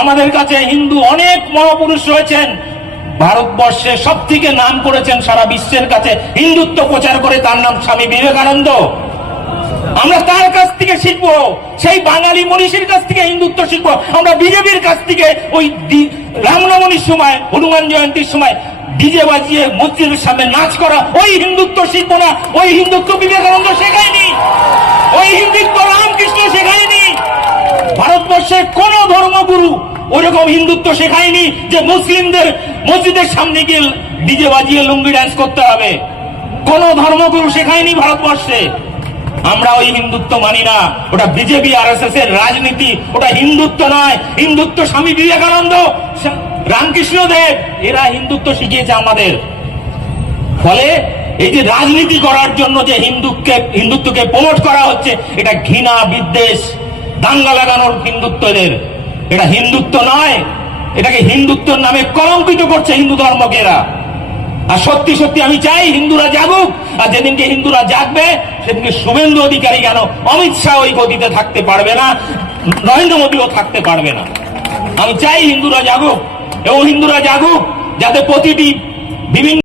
আমাদের কাছে হিন্দু অনেক মহাপুরুষ রয়েছেন, ভারতবর্ষে সব থেকে নাম করেছেন সারা বিশ্বের কাছে হিন্দুত্ব প্রচার করে, তার নাম স্বামী বিবেকানন্দ। আমরা তার কাছ থেকে শিখবো, সেই বাঙালি মনীষীর কাছ থেকে হিন্দুত্ব শিখবো। আমরা বিজেপির কাছ থেকে ওই রামনবমীর সময়, হনুমান জয়ন্তীর সময় ডিজে বাজিয়ে মসজিদের সামনে নাচ করা, ওই হিন্দুত্ব শিখবো না। ওই হিন্দুত্ব বিবেকানন্দ শেখায়নি, ওই হিন্দুত্ব রামকৃষ্ণ শেখায়নি। ভারতবর্ষের কোন ধর্মগুরু ওরকম হিন্দুত্ব শেখায়নি যে মুসলিমদের মসজিদের সামনে গিয়ে ডিজে বাজিয়ে লুঙ্গি ডান্স করতে হবে। কোন ধর্মগুরু শেখায়নি ভারতবর্ষে। আমরা ওই হিন্দুত্ব মানি না, ওটা বিজেপি আরএসএস এর রাজনীতি, ওটা হিন্দুত্ব নয়। হিন্দুত্ব স্বামী বিবেকানন্দ, রামকৃষ্ণ দেব, এরা হিন্দুত্ব শিখিয়েছে আমাদের। ফলে এই যে রাজনীতি করার জন্য যে হিন্দুত্বকে প্রমোট করা হচ্ছে, এটা ঘৃণা, বিদ্বেষ, দাঙ্গা লাগানোর হিন্দুত্ব এদের, এটা হিন্দুত্ব নয়। এটাকে হিন্দুত্বর নামে কলঙ্কিত করছে হিন্দু ধর্মকে এরা। আর সত্যি সত্যি আমি চাই হিন্দুরা জাগুক, আর যেদিনকে হিন্দুরা জাগবে সেদিনকে শুভেন্দু অধিকারী কেন, অমিত শাহ ওই গতিতে থাকতে পারবে না, নরেন্দ্র মোদীও থাকতে পারবে না। আমি চাই হিন্দুরা জাগুক, এবং হিন্দুরা জাগুক যাতে প্রতিটি বিভিন্ন